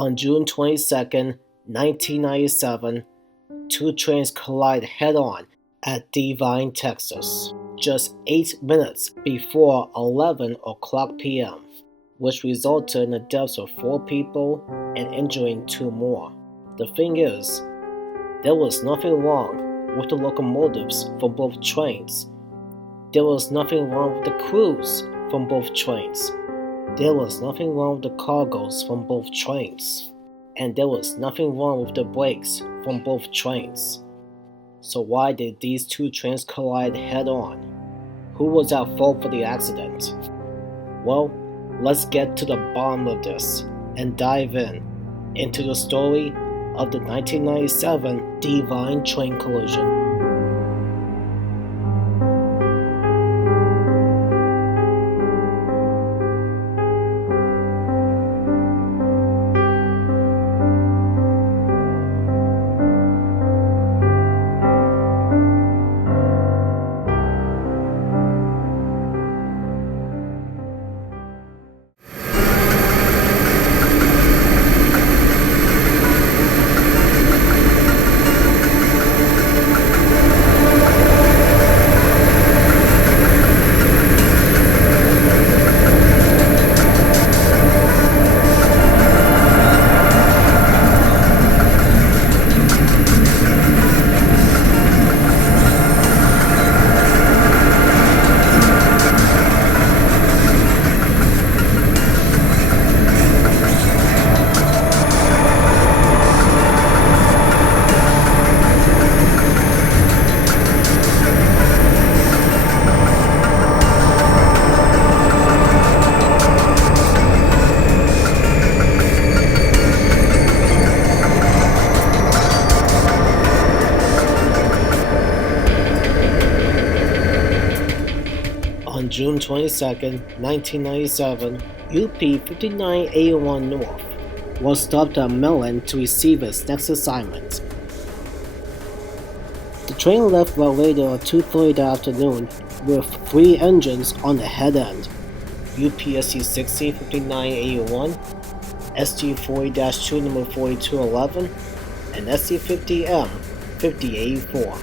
On June 22, 1997, two trains collide head-on at Devine, Texas, just 8 minutes before 11 o'clock p.m., which resulted in the deaths of 4 people and injuring 2 more. The thing is, there was nothing wrong with the locomotives from both trains. There was nothing wrong with the crews from both trains. There was nothing wrong with the cargoes from both trains. And there was nothing wrong with the brakes from both trains. So why did these two trains collide head-on? Who was at fault for the accident? Well, let's get to the bottom of this and dive into the story of the 1997 Devine Train Collision. On June 22, 1997, UP 5981 North was stopped at Mellon to receive its next assignment. The train left well later at 2:30 that afternoon with 3 engines on the head end: UPSC 60 5981, ST40-2 number 4211, and ST50M 5084.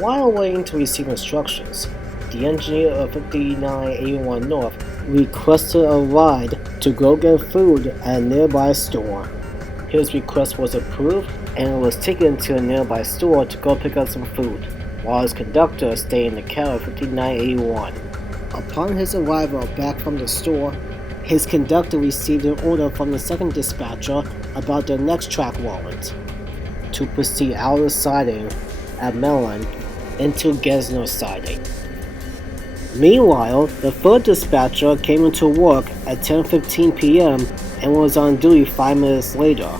While waiting to receive instructions, the engineer of 5981 North requested a ride to go get food at a nearby store. His request was approved and was taken to a nearby store to go pick up some food, while his conductor stayed in the cab of 5981. Upon his arrival back from the store, his conductor received an order from the second dispatcher about their next track warrant to proceed out of the siding at Mellon into Gesner siding. Meanwhile, the third dispatcher came into work at 10:15 p.m. and was on duty 5 minutes later,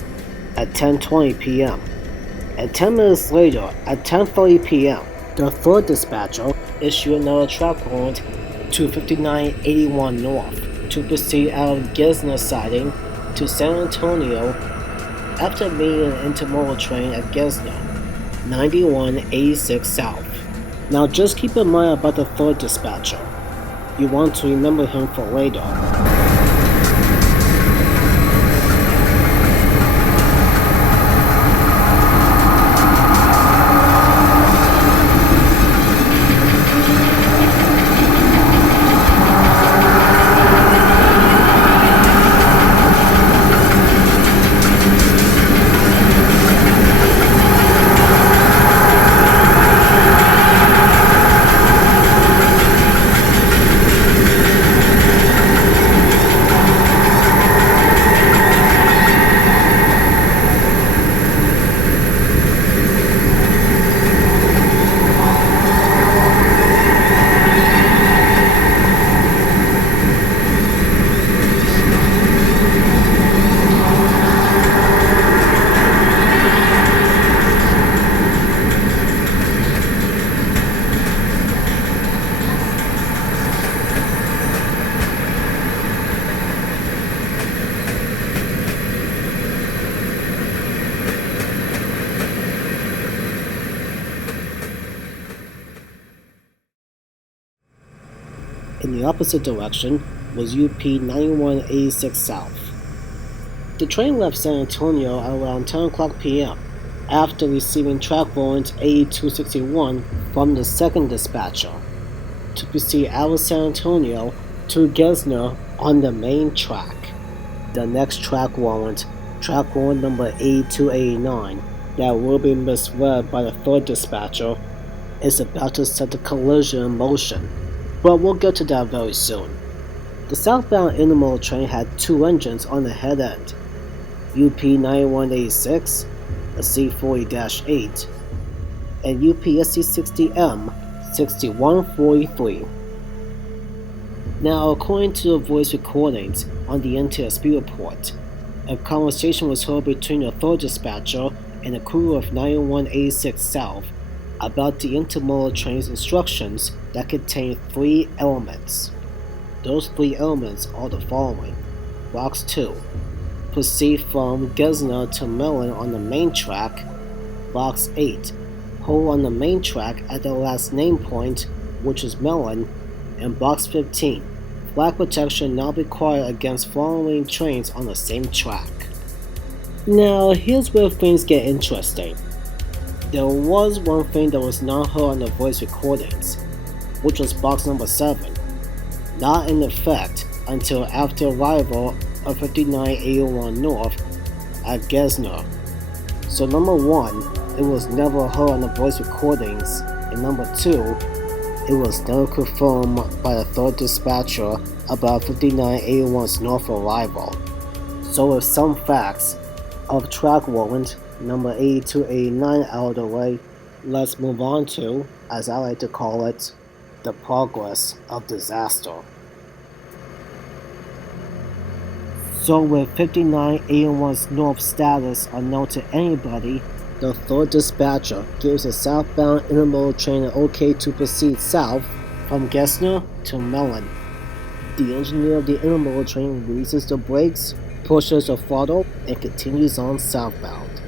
at 10:20 p.m. And 10 minutes later, at 10:30 p.m., the third dispatcher issued another track warrant to 5981 North to proceed out of Gesner siding to San Antonio after meeting an intermodal train at Gesner, 9186 South. Now just keep in mind about the third dispatcher. You want to remember him for later. In the opposite direction was UP 9186 South. The train left San Antonio at around 10 o'clock p.m. after receiving track warrant A261 from the second dispatcher to proceed out of San Antonio to Gesner on the main track. The next track warrant number A289, that will be misread by the third dispatcher, is about to set the collision in motion, but we'll get to that very soon. The southbound intermodal train had two engines on the head end, UP9186, a C40-8, and UPSC60M 6143. Now, according to the voice recordings on the NTSB report, a conversation was held between the third dispatcher and the crew of 9186 South about the intermodal train's instructions that contain three elements. Those three elements are the following. Box 2. Proceed from Gesner to Mellon on the main track. Box 8. Hold on the main track at the last name point, which is Mellon. And Box 15. Flag protection not required against following trains on the same track. Now, here's where things get interesting. There was one thing that was not heard on the voice recordings, which was box number 7, not in effect until after arrival of 5981 North at Gesner. So number 1, it was never heard on the voice recordings, and number 2, it was never confirmed by the third dispatcher about 5981's North arrival. So with some facts of track warrant number 8289 out of the way, let's move on to, as I like to call it, the progress of disaster. So with 5981's North status unknown to anybody, the third dispatcher gives the southbound intermodal train an OK to proceed south from Gesner to Mellon. The engineer of the intermodal train releases the brakes, pushes the throttle, and continues on southbound.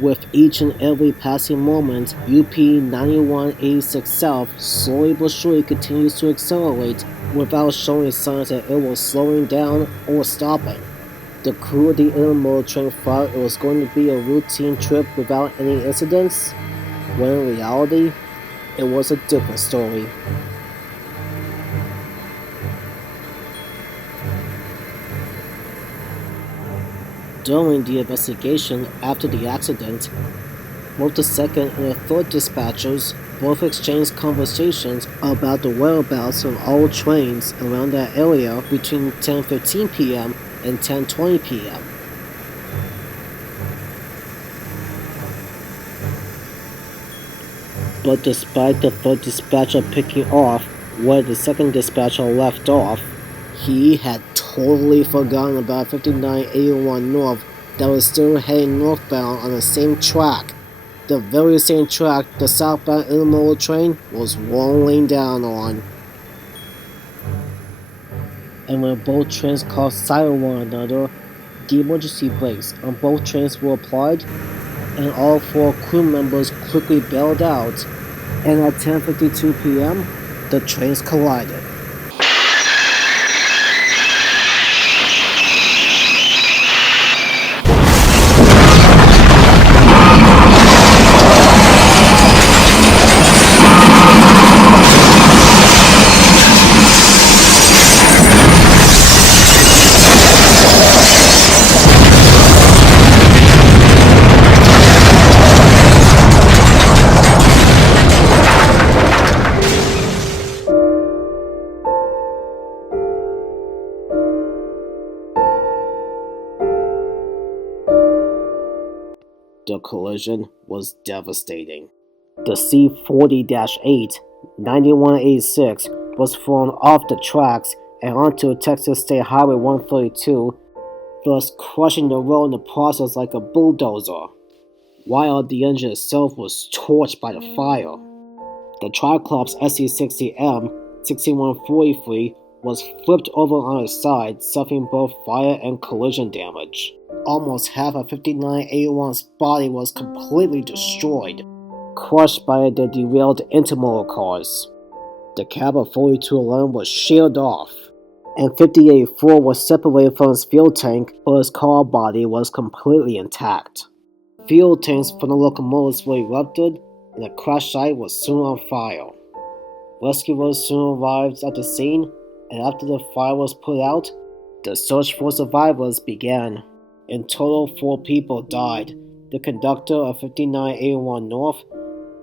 With each and every passing moment, UP 9186 South slowly but surely continues to accelerate without showing signs that it was slowing down or stopping. The crew of the intermodal train thought it was going to be a routine trip without any incidents, when in reality, it was a different story. During the investigation after the accident, both the second and the third dispatchers both exchanged conversations about the whereabouts of all trains around that area between 10:15 p.m. and 10:20 p.m. But despite the third dispatcher picking off where the second dispatcher left off, he had totally forgotten about 5981 North that was still heading northbound on the same track, the very same track the southbound intermodal train was rolling down on. And when both trains crossed siren one another, the emergency brakes on both trains were applied, and all 4 crew members quickly bailed out, and at 10:52 p.m., the trains collided. collision was devastating. The C-40-8 9186 was thrown off the tracks and onto Texas State Highway 132, thus crushing the road in the process like a bulldozer, while the engine itself was torched by the fire. The Triclops SC-60M 6143 was flipped over on its side, suffering both fire and collision damage. Almost half of 5981's body was completely destroyed, crushed by the derailed intermodal cars. The cab of 4211 was sheared off, and 58-4 was separated from its fuel tank, but its car body was completely intact. Fuel tanks from the locomotives were erupted, and the crash site was soon on fire. Rescuers soon arrived at the scene, and after the fire was put out, the search for survivors began. In total, 4 people died: the conductor of 5981 North,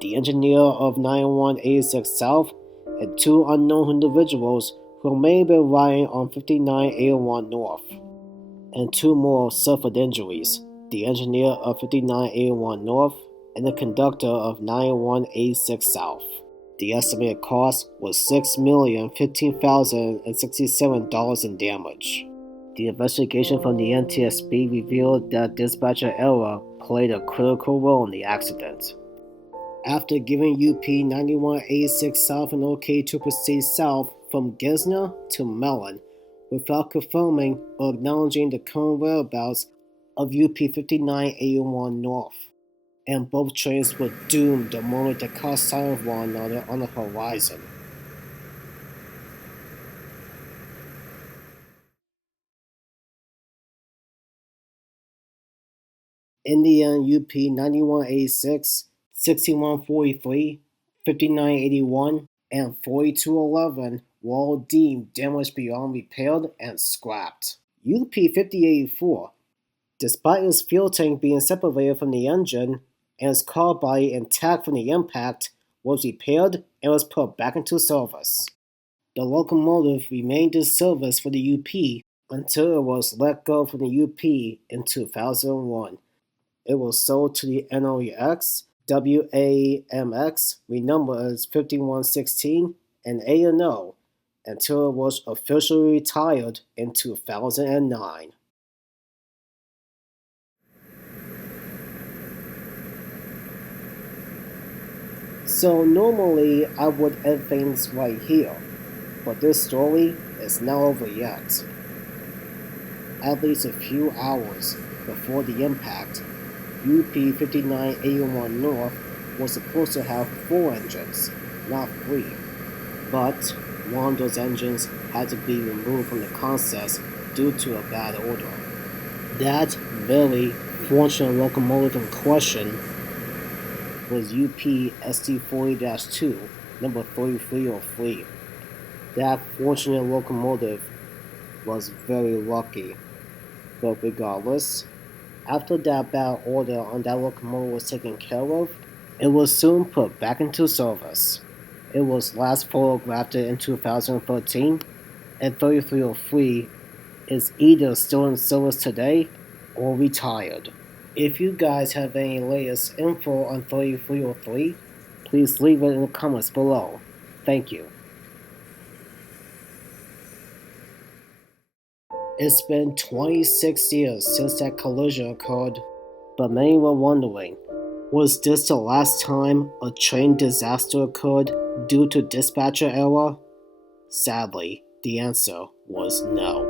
the engineer of 9186 South, and 2 unknown individuals who may have been riding on 5981 North. And 2 more suffered injuries: the engineer of 5981 North and the conductor of 9186 South. The estimated cost was $6,015,067 in damage. The investigation from the NTSB revealed that dispatcher error played a critical role in the accident. After giving UP 9186 South an OK to proceed south from Gesner to Mellon, without confirming or acknowledging the current whereabouts of UP 5981 North, and both trains were doomed the moment they caught sight of one another on the horizon. In the end, UP 9186, 6143, 5981, and 4211 were all deemed damaged beyond repair and scrapped. UP 5084, despite its fuel tank being separated from the engine and its car body intact from the impact, was repaired and was put back into service. The locomotive remained in service for the UP until it was let go from the UP in 2001. It was sold to the NOEX, WAMX, renumbered as 5116, and A&O, until it was officially retired in 2009. So normally I would end things right here, but this story is not over yet. At least a few hours before the impact, UP 5981 North was supposed to have 4 engines, not 3, but one of those engines had to be removed from the consist due to a bad order. That very fortunate locomotive in question was UP SD40-2, number 3303. That fortunate locomotive was very lucky, but regardless, after that bad order on that locomotive was taken care of, it was soon put back into service. It was last photographed in 2013, and 3303 is either still in service today or retired. If you guys have any latest info on 3303, please leave it in the comments below. Thank you. It's been 26 years since that collision occurred, but many were wondering, was this the last time a train disaster occurred due to dispatcher error? Sadly, the answer was no.